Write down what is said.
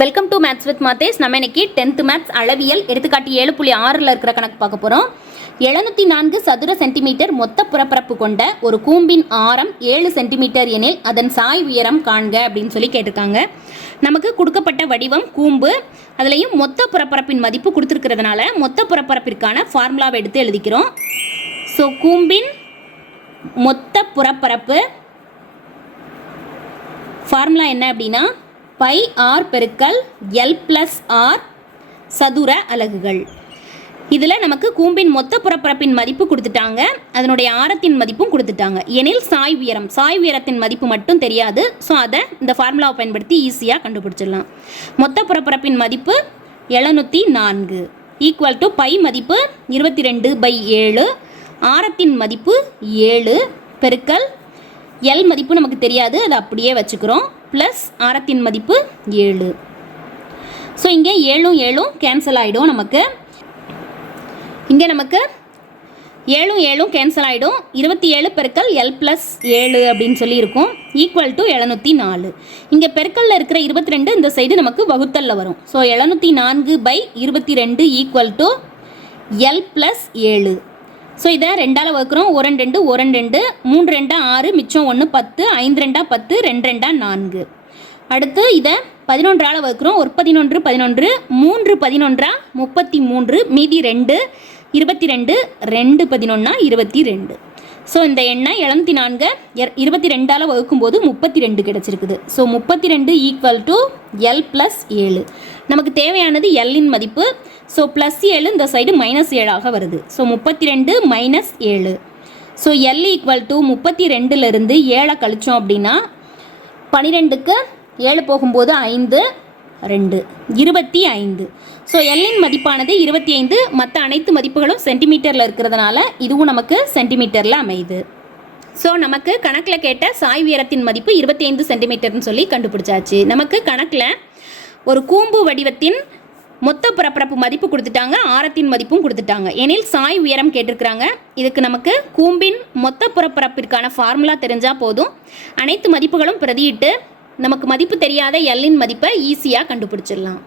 Welcome to maths with மாத்தேஸ் நம்ம இன்னைக்கு டென்த்து மேத்ஸ் அளவியல் எடுத்துக்காட்டி ஏழு புள்ளி ஆறில் இருக்கிற கணக்கு பார்க்க போகிறோம் எழுநூற்றி நான்கு சதுர சென்டிமீட்டர் மொத்த புறப்பரப்பு கொண்ட ஒரு கூம்பின் ஆரம் ஏழு சென்டிமீட்டர் எனில் அதன் சாய் உயரம் காண்க அப்படின்னு சொல்லி கேட்டிருக்காங்க. நமக்கு கொடுக்கப்பட்ட வடிவம் கூம்பு. அதுலேயும் மொத்த புறப்பரப்பின் மதிப்பு கொடுத்துருக்கிறதுனால மொத்த புறப்பரப்பிற்கான ஃபார்முலாவை எடுத்து எழுதிக்கிறோம். ஸோ கூம்பின் மொத்த புறப்பரப்பு ஃபார்முலா என்ன அப்படின்னா பை ஆர் பெருக்கல் எல் ப்ளஸ் ஆர் சதுர அலகுகள். இதில் நமக்கு கூம்பின் மொத்த புறப்பரப்பின் மதிப்பு கொடுத்துட்டாங்க. அதனுடைய ஆரத்தின் மதிப்பும் கொடுத்துட்டாங்க. எனில் சாய் உயரம். சாய் உயரத்தின் மதிப்பு மட்டும் தெரியாது. ஸோ அதை இந்த ஃபார்முலாவை பயன்படுத்தி ஈஸியாக கண்டுபிடிச்சிடலாம். மொத்த புறப்பரப்பின் மதிப்பு எழுநூற்றி நான்கு. ஈக்குவல் டு பை மதிப்பு இருபத்தி ரெண்டு பை ஏழு. ஆரத்தின் மதிப்பு ஏழு. பெருக்கல் எல் மதிப்பு நமக்கு தெரியாது. அதை அப்படியே வச்சுக்கிறோம். ப்ளஸ் ஆரத்தின் மதிப்பு ஏழு. ஸோ இங்கே ஏழும் ஏழும் கேன்சல் ஆகிடும் நமக்கு. இங்கே நமக்கு ஏழும் ஏழும் கேன்சல் ஆகிடும் இருபத்தி ஏழு பெருக்கல் எல் ப்ளஸ் ஏழு அப்படின்னு சொல்லி இருக்கும். ஈக்குவல் டு எழுநூற்றி நாலு. இங்கே பெருக்கல்ல இருக்கிற இருபத்தி ரெண்டு இந்த சைடு நமக்கு வகுத்தல்ல வரும். ஸோ எழுநூற்றி நான்கு பை இருபத்தி ரெண்டு ஈக்குவல் டு எல் ப்ளஸ் ஏழு. ஸோ இதை ரெண்டால் வகுக்கிறோம். ஒரு ரெண்டு ஒரு ரெண்டு ரெண்டு மூணு ரெண்டா ஆறு மிச்சம் ஒன்று பத்து ஐந்து ரெண்டா பத்து ரெண்டு ரெண்டா நான்கு. அடுத்து இதை பதினொன்றால் வகுக்கிறோம். ஒரு பதினொன்று பதினொன்று மூன்று பதினொன்றா முப்பத்தி மூன்று மீதி ரெண்டு இருபத்தி ரெண்டு ரெண்டு பதினொன்னா இருபத்தி ரெண்டு. ஸோ இந்த எண்ணை எழுநூத்தி நான்கு இருபத்தி ரெண்டால் வகுக்கும்போது முப்பத்தி ரெண்டு கிடச்சிருக்குது. ஸோ முப்பத்தி ரெண்டு ஈக்குவல் டு எல் ப்ளஸ் ஏழு. நமக்கு தேவையானது எல்லின் மதிப்பு. ஸோ ப்ளஸ் ஏழு இந்த சைடு மைனஸ் ஏழாக வருது. ஸோ முப்பத்தி ரெண்டு மைனஸ் ஏழு. ஸோ எல் ஈக்குவல் டு முப்பத்தி ரெண்டுலேருந்து ஏழை கழிச்சோம் அப்படின்னா பனிரெண்டுக்கு ஏழு போகும்போது ஐந்து ரெண்டு. இருபத்தி ஐந்து. ஸோ எல்லின் மதிப்பானது இருபத்தி ஐந்து. மற்ற அனைத்து மதிப்புகளும் சென்டிமீட்டரில் இருக்கிறதுனால இதுவும் நமக்கு சென்டிமீட்டரில் அமையுது. ஸோ நமக்கு கணக்கில் கேட்ட சாய் உயரத்தின் மதிப்பு இருபத்தி ஐந்து சென்டிமீட்டர்னு சொல்லி கண்டுபிடிச்சாச்சு. நமக்கு கணக்கில் ஒரு கூம்பு வடிவத்தின் மொத்த புறப்பரப்பு மதிப்பு கொடுத்துட்டாங்க ஆரத்தின் மதிப்பும் கொடுத்துட்டாங்க. எனில் சாய் உயரம் கேட்டிருக்கிறாங்க. இதுக்கு நமக்கு கூம்பின் மொத்த புறப்பரப்பிற்கான ஃபார்முலா தெரிஞ்சால் போதும். அனைத்து மதிப்புகளும் பிரதியிட்டு நமக்கு மதிப்பு தெரியாத எல்லின் மதிப்பை ஈஸியாக கண்டுபிடிச்சிடலாம்.